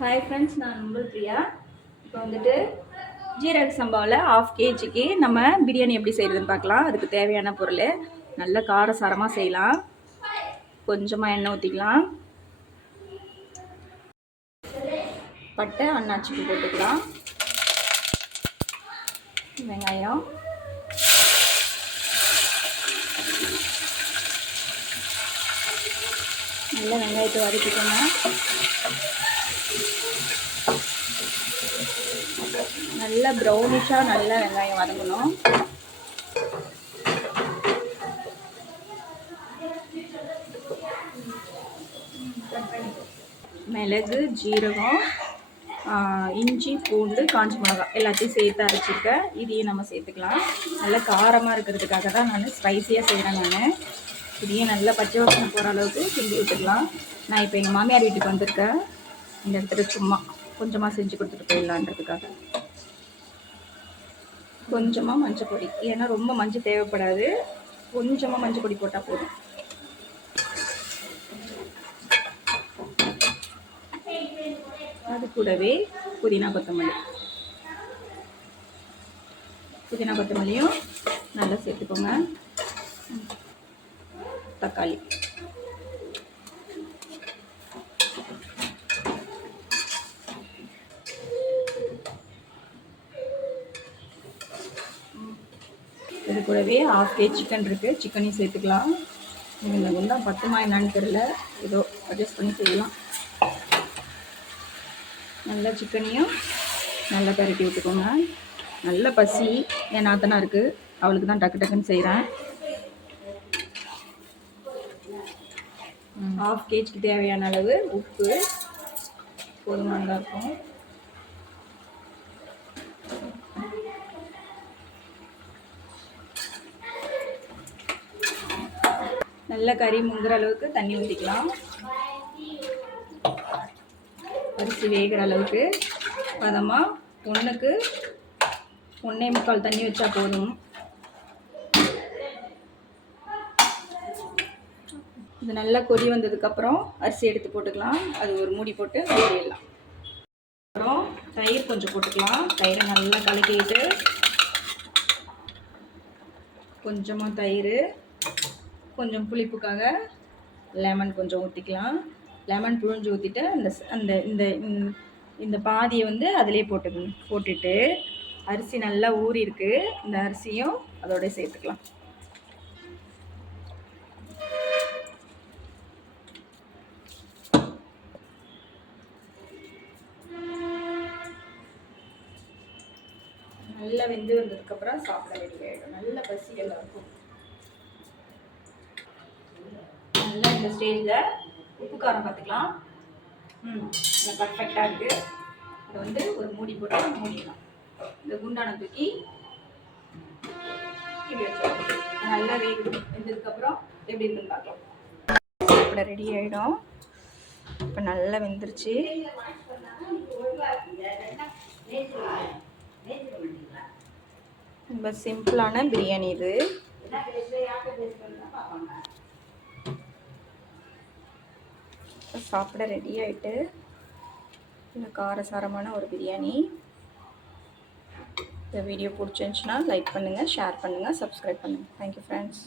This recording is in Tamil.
ஹாய் ஃப்ரெண்ட்ஸ், நான் உங்கள் பிரியா. இப்போ வந்துட்டு ஜீரக சம்பாவில் 1/2 kgக்கு நம்ம பிரியாணி எப்படி செய்கிறதுன்னு பார்க்கலாம். அதுக்கு தேவையான பொருள் நல்ல காரசாரமாக செய்யலாம். கொஞ்சமாக எண்ணெய் ஊற்றிக்கலாம். பட்டை அன்னாச்சிக்கு போட்டுக்கலாம். வெங்காயம், நல்லா வெங்காயத்தை வதக்கிக்கோங்க. நல்லா ப்ரௌனிஷாக நல்லா வெங்காயம் வதங்கணும். மிளகு, ஜீரகம், இஞ்சி, பூண்டு, காஞ்ச மிளகாய் எல்லாத்தையும் சேர்த்து அரைச்சிருக்கேன். இதையும் நம்ம சேர்த்துக்கலாம். நல்லா காரமாக இருக்கிறதுக்காக தான் நான் ஸ்பைஸியாக செய்கிறேன். நான் இதையும் நல்லா பச்சை வாசனை போகிற அளவுக்கு கிண்டி விட்டுக்கலாம். நான் இப்போ எங்கள் மாமியார் வீட்டுக்கு வந்திருக்கேன். இந்த இடத்துல சும்மா கொஞ்சமாக செஞ்சு கொடுத்துட்டு போயிடலான்றதுக்காக கொஞ்சமாக மஞ்சள் பொடி, ஏன்னா ரொம்ப மஞ்சள் தேவைப்படாது. கொஞ்சமாக மஞ்சள் பொடி போட்டால் போதும். அது கூடவே புதினா கொத்தமல்லியும் நல்லா சேர்த்துக்கோங்க. தக்காளி, இது கூடவே 1/2 kg சிக்கன் இருக்குது. சிக்கனையும் சேர்த்துக்கலாம். இந்த குண்டா பத்துமா என்னான்னு தெரியல, ஏதோ அட்ஜஸ்ட் பண்ணி செய்யலாம். நல்லா சிக்கனையும் நல்லா பரட்டி விட்டுக்கோங்க. நல்ல பசி என் நாத்தனா இருக்குது, அவளுக்கு தான் டக்கு டக்குன்னு செய்கிறேன். 1/2 kgக்கு தேவையான அளவு உப்பு போதுமானதாக இருக்கும். நல்ல கறி முங்குற அளவுக்கு தண்ணி ஊற்றிக்கலாம். அரிசி வேகிற அளவுக்கு பதமாக 1க்கு 1.25 தண்ணி வச்சா போதும். இது நல்லா கொதி வந்ததுக்கப்புறம் அரிசி எடுத்து போட்டுக்கலாம். அது ஒரு மூடி போட்டு மூடிடலாம். அப்புறம் தயிர் கொஞ்சம் போட்டுக்கலாம். தயிரை நல்லா கலக்கிட்டு கொஞ்சமாக தயிர், கொஞ்சம் புளிப்புக்காக லெமன் கொஞ்சம் ஊற்றிக்கலாம். லெமன் புழிஞ்சு ஊற்றிட்டு அந்த இந்த இந்த பாதியை வந்து அதிலே போட்டுட்டு அரிசி நல்லா ஊறி இருக்கு, இந்த அரிசியும் அதோட சேர்த்துக்கலாம். நல்லா வெந்து வந்ததுக்கப்புறம் சாப்பிட ரெடி ஆகிடும். நல்ல பசி எல்லாருக்கும். நல்லா இந்த ஸ்டேஜில் உப்பு காரம் பார்த்துக்கலாம். நல்லா பர்ஃபெக்டாக இருக்குது. அதை வந்து ஒரு மூடி போட்டு மூடிடலாம். இந்த குண்டான தூக்கி இப்படி வச்சுக்கலாம். நல்லா வெந்ததுக்கப்புறம் எப்படி இருக்குன்னு பார்க்கலாம். சாப்பிட ரெடி ஆகிடும். இப்போ நல்லா வெந்துருச்சு. ரொம்ப சிம்பிளான பிரியாணி இது. சாப்பிட ரெடி ஆகிட்டு இந்த காரசாரமான ஒரு பிரியாணி. இந்த வீடியோ பிடிச்சிருந்துச்சுன்னா லைக் பண்ணுங்கள், ஷேர் பண்ணுங்கள், சப்ஸ்கிரைப் பண்ணுங்கள். Thank you friends.